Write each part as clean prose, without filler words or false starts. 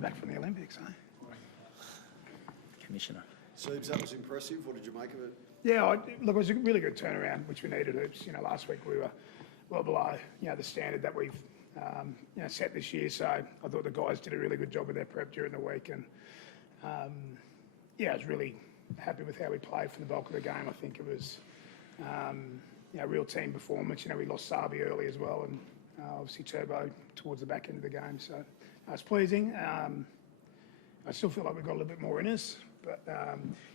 back from the Olympics, eh? Commissioner. Siebes, that was impressive. What did you make of it? Yeah, look, it was a really good turnaround, which we needed. Hoops. Last week we were well below, the standard that we've, set this year. So I thought the guys did a really good job with their prep during the week, and I was really happy with how we played for the bulk of the game. I think it was, real team performance. We lost Sabi early as well, and obviously Turbo towards the back end of the game. So it was pleasing. I still feel like we've got a little bit more in us, but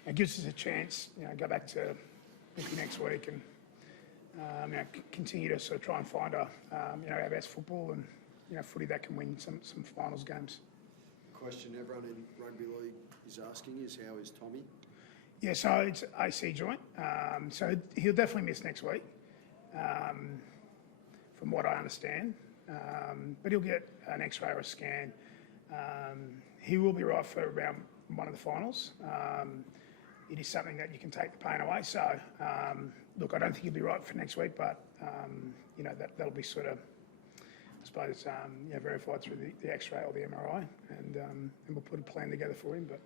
it gives us a chance, go back to next week and continue to sort of try and find our best football and footy that can win some finals games. Question everyone in rugby league is asking is, how is Tommy? Yeah, so it's AC joint, so he'll definitely miss next week, from what I understand, but he'll get an X-ray or a scan. He will be right for around one of the finals. It is something that you can take the pain away. So, look, I don't think he'll be right for next week, but that'll be sort of, I suppose, verified through the X-ray or the MRI, and we'll put a plan together for him. But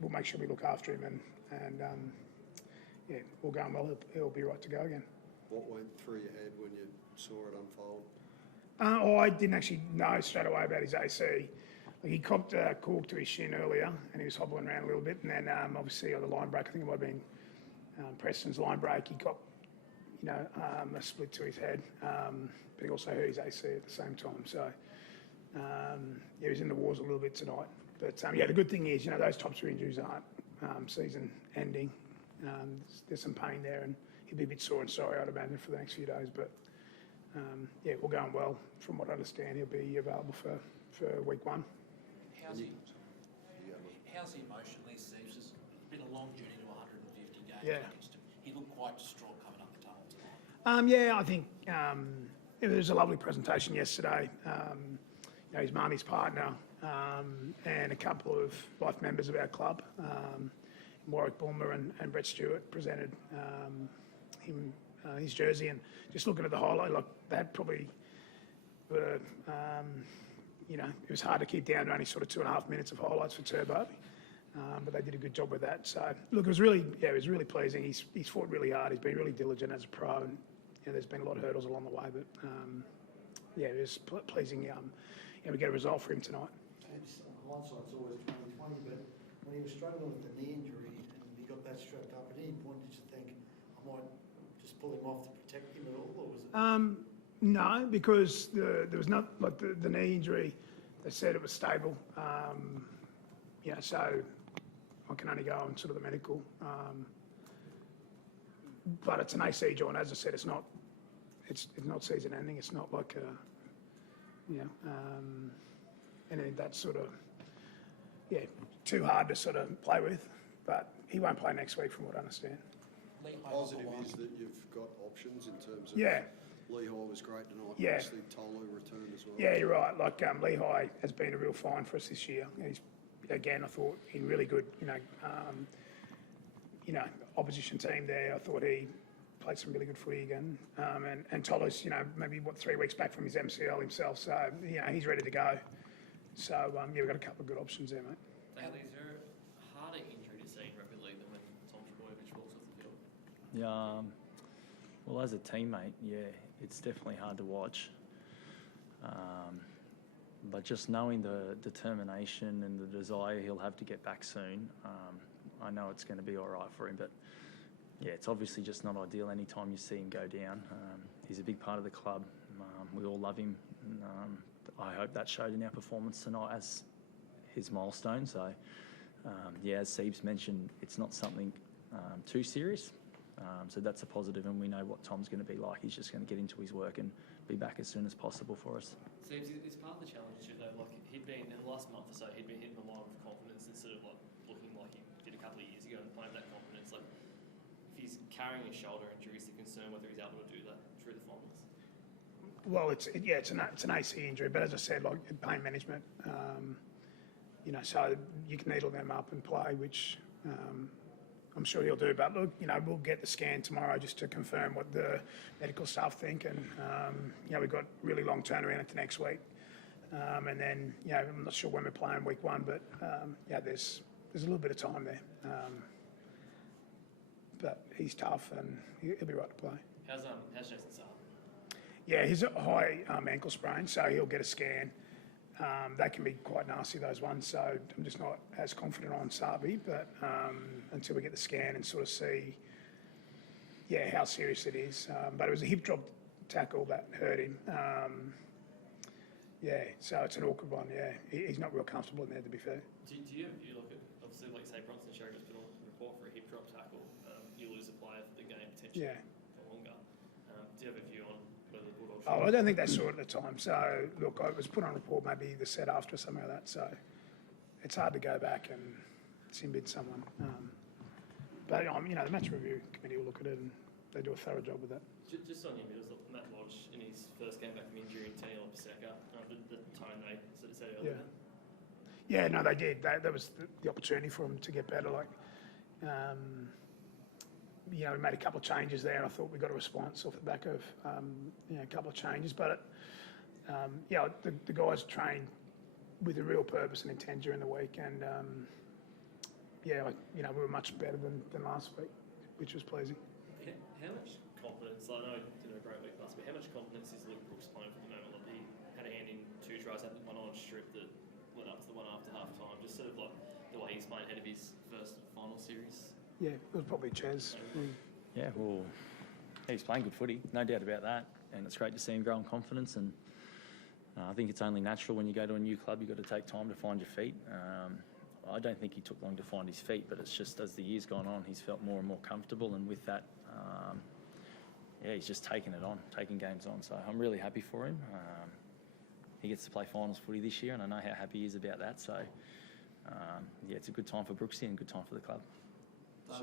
we'll make sure we look after him, and all going well, he'll be right to go again. What went through your head when you saw it unfold? I didn't actually know straight away about his AC. He copped a cork to his shin earlier, and he was hobbling around a little bit. And then, obviously, on the line break, I think it might have been Preston's line break, he got, a split to his head, but he also hurt his AC at the same time. So, he was in the wars a little bit tonight. But the good thing is, those types of injuries aren't season-ending. There's some pain there, and he'll be a bit sore and sorry, I'd imagine, for the next few days. But all going well. From what I understand, he'll be available for week one. How's he emotionally, Steve? It's been a long journey to 150 games against him. He looked quite distraught coming up the tunnel. I think it was a lovely presentation yesterday. His mum, his partner, and a couple of life members of our club, Warwick Bulmer and Brett Stewart, presented him his jersey, and just looking at the highlight, like that probably were, it was hard to keep down to only sort of 2.5 minutes of highlights for Turbo, but they did a good job with that. So look, it was really pleasing. He's fought really hard. He's been really diligent as a pro, and there's been a lot of hurdles along the way, but it was pleasing. We get a result for him tonight. Hindsight's always 20/20, but when he was struggling with the knee injury and he got that strapped up, at any point did you think, I might just pull him off to protect him at all, or was it? No, because there was not, like the knee injury, they said it was stable. So I can only go on sort of the medical. But it's an AC joint, as I said, it's not season ending. It's not like anything that's sort of, too hard to sort of play with. But he won't play next week, from what I understand. Positive is that you've got options in terms of. Lehigh was great tonight. Yeah. Obviously, Tolu returned as well. Yeah, you're right. Like Lehigh has been a real find for us this year. He's, again, I thought he really good. Opposition team there. I thought he played some really good footy again. And Tolu's, maybe 3 weeks back from his MCL himself. So he's ready to go. So we've got a couple of good options there, mate. Daly, is there a harder injury to see in rugby league than when Tom Trbojevic walks off the field? Yeah. Well, as a teammate, it's definitely hard to watch. But just knowing the determination and the desire he'll have to get back soon, I know it's going to be all right for him. But it's obviously just not ideal anytime you see him go down. He's a big part of the club. We all love him. And, I hope that showed in our performance tonight as his milestone. So, as Siebes mentioned, it's not something too serious. So that's a positive, and we know what Tom's going to be like. He's just going to get into his work and be back as soon as possible for us. Siebes, it's part of the challenge too, though. Like he'd been in the last month or so, he'd been hitting the line with confidence instead of like looking like he did a couple of years ago and playing that confidence. Like if he's carrying a shoulder injury, is the concern whether he's able to do that through the finals? Well, it's an AC injury, but as I said, like pain management, so you can needle them up and play, which I'm sure he'll do. But look, we'll get the scan tomorrow just to confirm what the medical staff think, and we've got really long turnaround into next week. And then, I'm not sure when we're playing week 1, but, there's a little bit of time there. But he's tough and he'll be right to play. How's Jason Saab? Yeah, he's a high ankle sprain, so he'll get a scan. They can be quite nasty, those ones, so I'm just not as confident on Sabi, but until we get the scan and sort of see, how serious it is. But it was a hip drop tackle that hurt him. So it's an awkward one, He's not real comfortable in there, to be fair. Do you have a view, obviously, say Bronson Sherry just put on a report for a hip drop tackle, you lose a player for the game potentially for longer. Do you have a view on whether the Bulldogs... I don't think they saw it at the time. So, look, it was put on report maybe the set after or something like that. So it's hard to go back and sin bin someone. But, the match review committee will look at it and they do a thorough job with that. Just on your middles, Matt Lodge, in his first game back from injury, and Tony Paseka, the tone they said earlier. Yeah, no, they did. That was the opportunity for them to get better. We made a couple of changes there, and I thought we got a response off the back of a couple of changes. But the guys trained with a real purpose and intent during the week, and we were much better than last week, which was pleasing. How much confidence? I know he did a great week last week. How much confidence is Luke Brooks playing for the moment? He had a hand in 2 tries, had one on strip that led up to the one after half time. Just sort of like the way he's playing ahead of his first final series. Yeah, it was probably Ches. Yeah, well, he's playing good footy, no doubt about that. And it's great to see him grow in confidence. And I think it's only natural when you go to a new club, you've got to take time to find your feet. I don't think he took long to find his feet, but it's just as the year's gone on, he's felt more and more comfortable. And with that, he's just taking games on. So I'm really happy for him. He gets to play finals footy this year, and I know how happy he is about that. So, it's a good time for Brooksy and a good time for the club. So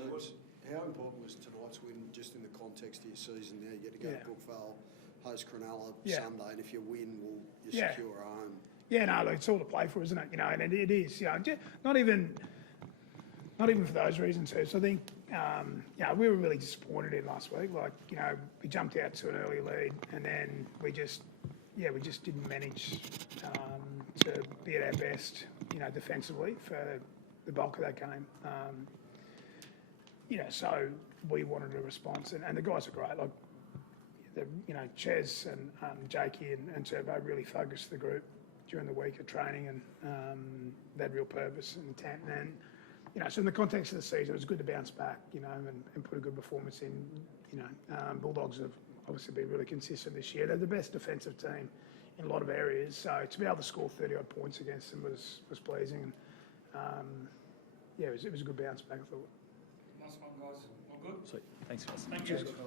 how important was tonight's win just in the context of your season now? You get to go to Brookvale, host Cronulla Sunday, and if you win, you secure a home. Yeah, no, it's all to play for, isn't it? And it is. Not even for those reasons. So I think, we were really disappointed in last week. We jumped out to an early lead, and then we just didn't manage to be at our best, defensively for the bulk of that game. So we wanted a response, and the guys are great. Ches and Jakey and Turbo really focused the group during the week of training, and they had real purpose and intent. And so in the context of the season, it was good to bounce back, and put a good performance in. Bulldogs have obviously been really consistent this year. They're the best defensive team in a lot of areas. So to be able to score 30-odd points against them was pleasing. And, it was a good bounce back, I thought. Nice one, guys. All good? Sweet. Thanks, guys. Thank you.